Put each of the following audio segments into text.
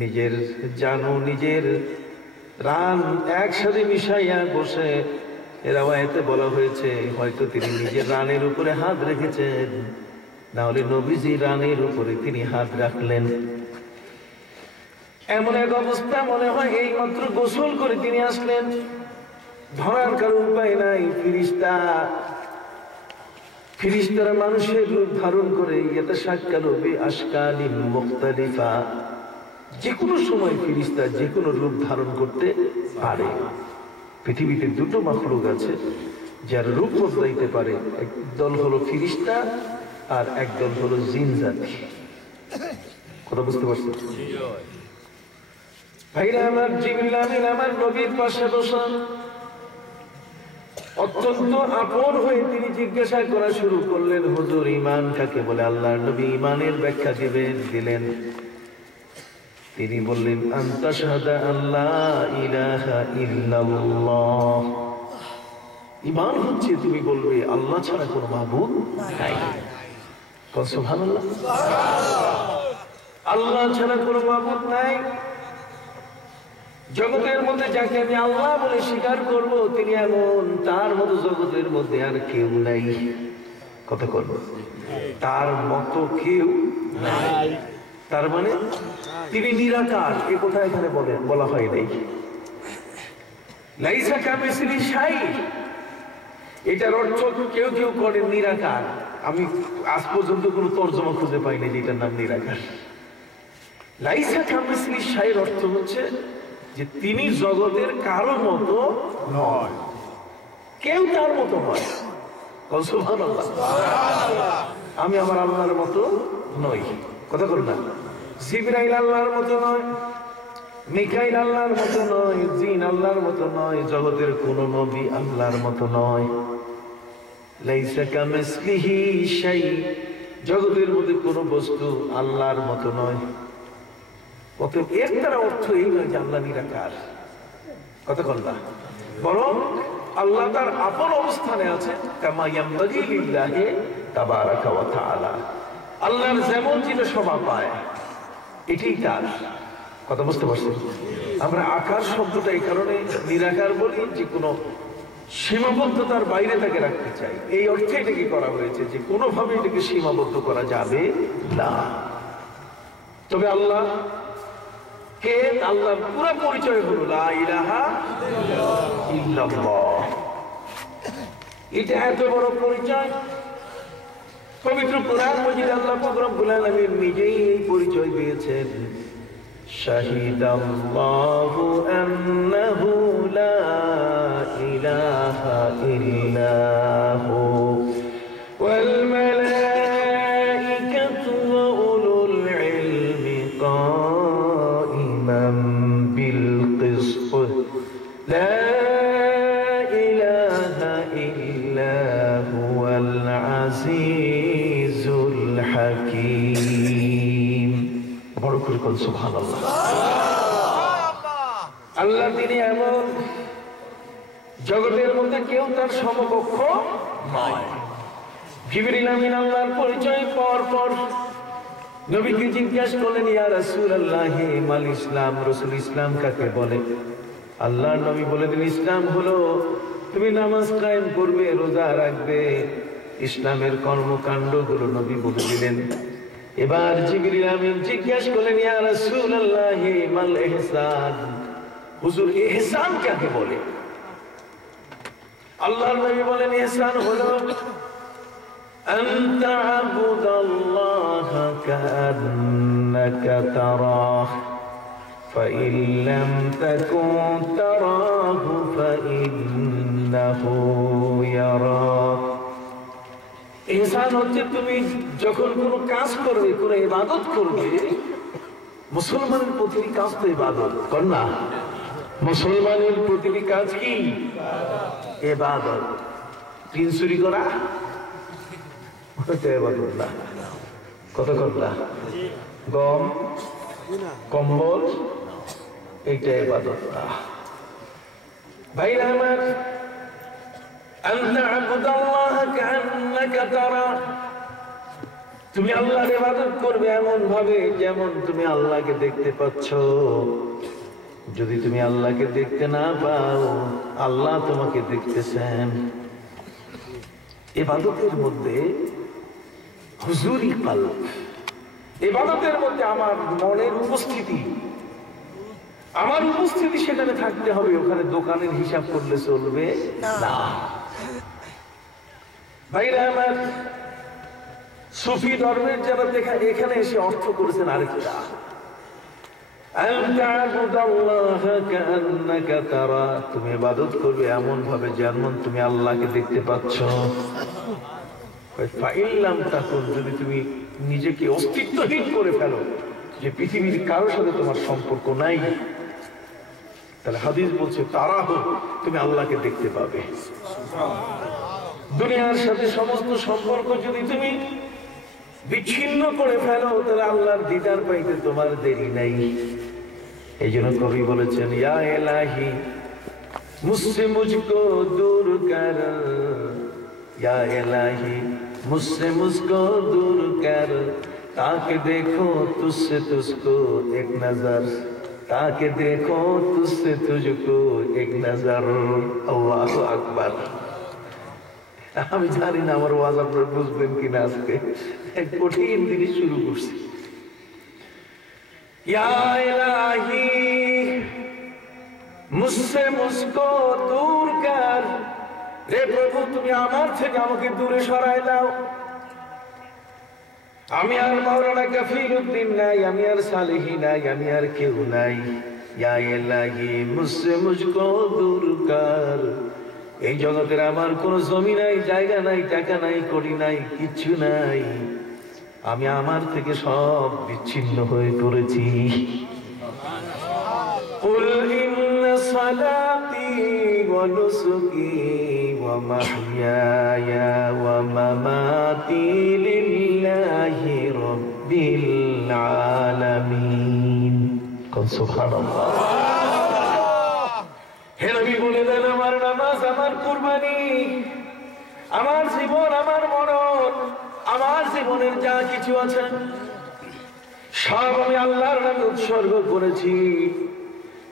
নিজের জানো নিজের প্রাণ একসাথে মিশাইয়া বসে। এর আয়াতে বলা হয়েছে হয়তো তিনি নিজের রানের উপরে হাত রেখেছেন, না হলে নবীজি রানের উপরে তিনি হাত রাখলেন। এমন এক অবস্থা মনে হয় এই মাত্র গোসল করে তিনি আসলেন, ধরার কারো উপায় নাই। ফিরিস্তারা মানুষের রূপ ধারণ করে ইয়াতাশাক্কালু বিআশকালিন মুখতালিফা, যে কোনো সময় ফিরিস্তা যে কোনো রূপ ধারণ করতে পারে। পৃথিবীতে দুটো মাখলুক আছে যার রূপ বদলাইতে পারে, একদল হলো ফিরিস্তা আর একদল হলো জিন জাতি। কথা বুঝতে পারছেন ভাইরা আমার? জিবরিল আমিন আমার নবীর পাশে বসা, অত্যন্ত আপন হয়ে তিনি জিজ্ঞাসা করা শুরু করলেন, হুজুর ঈমান কাকে বলে? আল্লাহর নবী ঈমানের ব্যাখ্যা দিলেন। তিনি বললেন, আনতা শাহাদা আল্লা ইলাহা ইল্লাল্লাহ। ঈমান হচ্ছে তুমি বলবে আল্লাহ ছাড়া কোনো মাবুদ নাই। সুবহানাল্লাহ। আল্লাহ ছাড়া কোনো মাবুদ নাই। জগতের মধ্যে যাকে আমি আল্লাহ বলে স্বীকার করব তিনি এমন, তার মতো জগতের মধ্যে আর কেউ নাই। কথা করব, তার মতো কেউ নাই। তার মানে তিনি নিরাকার। এ কথা এখানে বলা হয় নাই। লাইসা কামিসলি শাই, এটার অর্থ কেউ কেউ করে নিরাকার। আমি আজ পর্যন্ত কোনো তর্জমা খুঁজে পাইনি যেটার নাম নিরাকার। লাইসা কামিসলি শাইর অর্থ হচ্ছে যে তিনি জগতের কারো মতো নয়, কেউ তার মতো নয়। সুবহানাল্লাহ। আমি আমার আল্লাহর মতো নই। কথা বল না। জিবরাইল আল্লাহর মতো নয়, মিকাইল আল্লাহর মতো নয়, জিন আল্লাহর মতো নয়, জগতের কোন নবী আল্লাহর মতো নয়। লাইসা কামিসলিহি শাই, জগতের মধ্যে কোন বস্তু আল্লাহর মতো নয়। অতএব এর দ্বারা অর্থ এই নয় যে আল্লাহ নিরাকার। কথা বল না, বরং আল্লাহ তার আপন অবস্থানে আছে। কামা ইয়ামবাগি লিল্লাহি তাবারাকা ওয়া তাআলা, আল্লাহর যেমন যেটা শোভা পায় এটাই তার। কথা বুঝতে পারছেন? আমরা আকার শব্দটা এই কারণে নিরাকার বলি যে কোনো সীমাবদ্ধতার বাইরে তাকে রাখতে চাই, এই অর্থে এটাকে করা হয়েছে যে কোনোভাবে এটাকে সীমাবদ্ধ করা যাবে না। তবে আল্লাহ কে? আল্লাহর পুরো পরিচয় হলো লা ইলাহা ইল্লাল্লাহ। এটা এত বড় পরিচয়। পবিত্র কোরআন মাজিদে আল্লাহ পাক রব্বুল আলামিন নিজেই এই পরিচয় দিয়েছেন। শাহিদাল্লাহু আন্নাহু লা ইলাহা ইল্লাহু ওয়াল মালাইকাতু ওয়া উলুল ইলমি কাইমান বিল কিসত লা ইলাহা ইল্লা হুয়াল আজিজুল হাকীম। বড় করে বল সুবহানাল্লাহ। আল্লাহ তিনি এমন, জগতের মধ্যে কেউ তার সমকক্ষ নয়। জিবরিল আমিন আল্লাহর পরিচয় পর নবীকে জিজ্ঞাসা করলেন, ইয়া রাসূলুল্লাহ মাল ইসলাম? রাসূল ইসলাম কাকে বলে? আল্লাহর নবী বলে দিলেন, ইসলাম হলো তুমি নামাজ কায়েম করবে, রোজা রাখবে। ইসলামের কর্মকাণ্ডগুলো নবী বলে দিলেন। এবার জিবরিল আমিন জিজ্ঞাসা করলেন, ইয়া রাসূলুল্লাহ মাল ইহসান? হুজুর ইহসান কাকে বলে? আল্লাহর নবী বলেন, ইহসান হলো আন তা'বুদাল্লাহা কাআন্নাকা তারাহ ফাইন লাম তাকুন তারাহু ফাইন্নাহু ইয়ারাক। ইহসান হচ্ছে তুমি যখন কোনো কাজ করবে, কোনো ইবাদত করবে, মুসলমানের প্রতিটি কাজ তো ইবাদত, কর না? মুসলমানের প্রতিটি কাজ কি? ইবাদত। তিন চুরি করা ইবাদত না। কত করলা? গম কম্বল, এইটা ইবাদত না। ভাইরা আমার, আন তা'বুদাল্লাহা কাআন্নাকা তারা, তুমি আল্লাহর ইবাদত করবে এমন ভাবে যেমন তুমি আল্লাহকে দেখতে পাচ্ছ। যদি তুমি আল্লাহকে দেখতে না পাও, আল্লাহ তোমাকে দেখতেছেন। ইবাদতের মধ্যে হুজুরি কলব, ইবাদতের মধ্যে আমার মনের উপস্থিতি, আমার উপস্থিতি সেখানে থাকতে হবে। ওখানে দোকানের হিসাব করলে চলবে না। ভাইরা আমার, সুফি ধর্মের যারা এখানে এসে অর্থ করেছেন আরেকটা, তুমি ইবাদত করবে এমন ভাবে যেমন তুমি আল্লাহকে দেখতে পাচ্ছ। যদি তুমি নিজেকে অস্তিত্বহীন করে ফেলো, যে পৃথিবীর কারোর সাথে তোমার সম্পর্ক নাই, তাহলে হাদিস বলছে তারা হোক তুমি আল্লাহকে দেখতে পাবে। দুনিয়ার সাথে সমস্ত সম্পর্ক যদি তুমি বিচ্ছিন্ন করে ফেলো, তাহলে আল্লাহর দিদার পাইতে তোমার দেরি নাই। এই জন্য কবি বলেছেন, ইয়া ইলাহি মুঝসে মুঝকো দূর কর, ইয়া ইলাহি মুঝসে মুঝকো দূর কর, তাকে দেখো তুঝসে তুঝকো এক নজর, তাকে দেখো তুঝসে তুঝকো এক নজর। আল্লাহু আকবার। আমি জানি না আমার ওয়াজ আপনারা বুঝবেন কিনা। আজকে এক কঠিন জিনিস শুরু করছি। ইয়া ইলাহি মুঝসে মুঝকো দূর কর, হে প্রভু তুমি আমার থেকে আমাকে দূরে সরাই দাও। আমি আর মাওলানা কাফিরউদ্দিন নাই, আমি আর সালেহী নাই, আমি আর কেউ নাই। ইয়া ইলাহি মুঝসে মুঝকো দূর কর। এই জগতের আমার কোনো জমি নাই, জায়গা নাই, টাকা নাই, কোটি নাই, কিচ্ছু নাই। আমি আমার থেকে সব বিচ্ছিন্ন হয়ে পড়েছি। কুল ইন্না সালাতি ওয়া নুসুকি ওয়া মাহইয়ায়া ওয়া মামাতি লিল্লাহি রাব্বিল আলামিন। সুবহানাল্লাহ। হে নবী বলে দেন, আমার নামাজ, আমার কুরবানি, আমার জীবন, আমার মরণ, আমার জীবনের যা কিছু আছে সব আমি আল্লাহর নামে উৎসর্গ করেছি।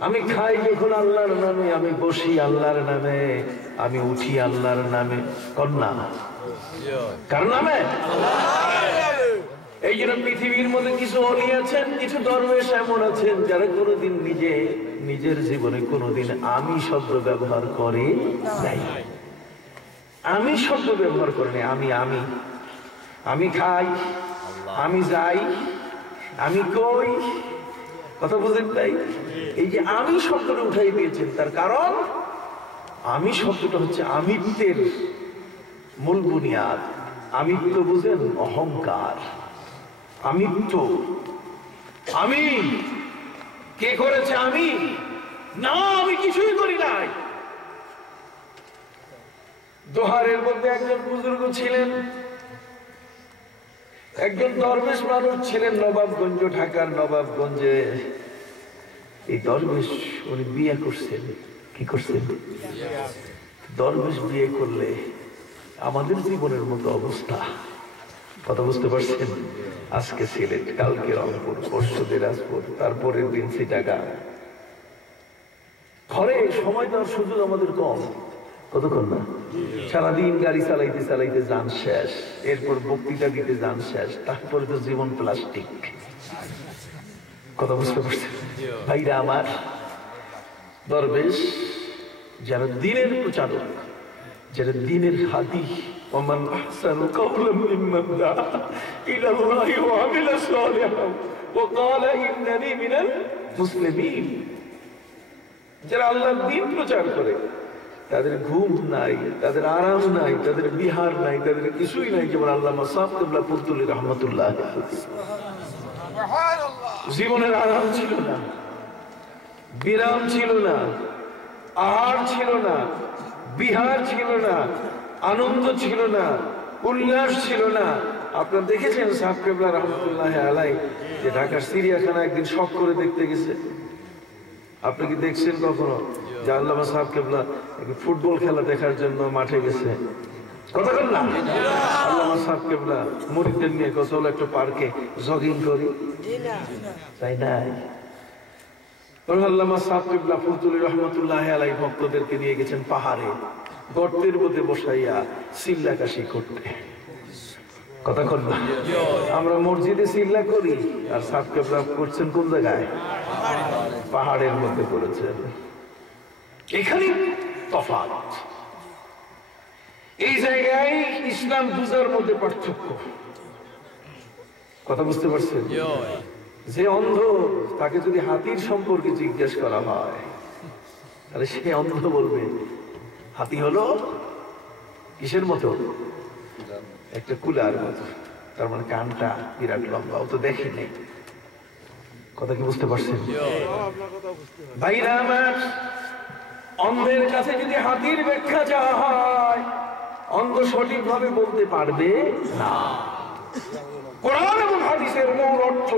আমি খাই যখন আল্লাহর নামে, আমি বসি আল্লাহর নামে, আমি উঠি আল্লাহর নামে। কন্যা কার নামে? এই জন্য পৃথিবীর মধ্যে কিছু অলি আছেন, কিছু দরবেশ এমন আছেন যারা কোনোদিন নিজের জীবনে কোনোদিন আমি শব্দ ব্যবহার করে নাই। আমি শব্দ ব্যবহার করিনি। আমি খাই, আমি যাই, আমি কই, কথা বুঝেন তাই? এই যে আমি শব্দটা উঠাই দিয়েছেন, তার কারণ আমি শব্দটা হচ্ছে আমিত্বের মূল বুনিয়াদ। আমিত্ব বুঝেন? অহংকার। আমিত্ব, আমি কে করেছে? আমি না, আমি কিছুই করি নাই। দোহারের মধ্যে একজন বুজুর্গ ছিলেন, একজন দরবেশ মানুষ ছিলেন, নবাবগঞ্জ, ঢাকার নবাবগঞ্জে। এই দরবেশ উনি বিয়ে করছেন। কি করছেন? দরবেশ বিয়ে করলে আমাদের জীবনের মতো অবস্থা। কথা বুঝতে পারছেন? আজকে সিলেট, কালকে রংপুর, পরশু দিনাজপুর, তারপরের দিন চিটাগাং। ঘরে সময় দেওয়ার সুযোগ আমাদের কম। কতক্ষণ না? সারাদিন গাড়ি চালাইতে চালাইতে যান শেষ, এরপর বক্তৃতা দিতে যান শেষ, তারপরে তো জীবন প্লাস্টিক। কথা বুঝতে পারছেন ভাইরা আমার? দরবেশ যারা দিনের প্রচারক, যারা দিনের হাদি, ওমান আহসানু কাওলাম মিম্মান দাআ ইলাল্লাহি ওয়া আমিলা সালিহান ওয়া ক্বালা ইন্নানি মিনাল মুসলিমিন, যারা আল্লাহর দ্বীন প্রচার করে, তাদের ঘুম নাই, তাদের আরাম নাই, তাদের বিহার নাই, তাদের কিছুই নাই। যেমন আল্লামা সাহেব কিবলা পুরতুলি রহমাতুল্লাহ, জীবনের আরাম ছিল না, বিরাম ছিল না, আহার ছিল না, বিহার ছিল না, আনন্দ ছিল না, উল্লাস ছিল না। আপনারা দেখেছেন সাহেব কিবলা রহমাতুল্লাহ আলাই যে ঢাকার চিড়িয়াখানা একদিন শখ করে দেখতে গেছে? আপনি কি দেখছেন কখনো যে আল্লামা সাহেব কিবলা ফুটবল খেলা দেখার জন্য মাঠে গেছে? কথা বল না। আল্লামা সাহেব কেবলা মুরিদদের নিয়ে চলো একটু পার্কে জগিং করি, তাই নাই? আল্লামা সাহেব কেবলা ফজলুল রহমতুল্লাহ আলাইহি ভক্তদেরকে নিয়ে গেছেন পাহাড়ে, গর্তের মধ্যে বসাইয়া চিল্লাকাশি করতে। কথা বল না। আমরা মসজিদে চিল্লা করি, আর সাহেব কেবলা করছেন কোন জায়গায়? পাহাড়ের মধ্যে করেছেন। এখানে তফাৎ। এই জায়গায় ইসলাম বুঝার মধ্যে পার্থক্য। কথা বুঝতে পারছেন? যে অন্ধ, তাকে যদি হাতির সম্পর্কে জিজ্ঞেস করা হয়, তাহলে সে অন্ধ বলবে হাতি হলো কিসের মতো? একটা কুলার মতো। তার মানে কানটা বিরাট লম্বা, ও তো দেখেনি। কথা কি বুঝতে পারছেন ভাইরা আমার? অন্ধের কাছে যদি হাতির ব্যাখ্যা চাওয়া হয়, অন্ধ সঠিকভাবে বলতে পারবে না। কোরআন এবং হাদিসের মূল অর্থ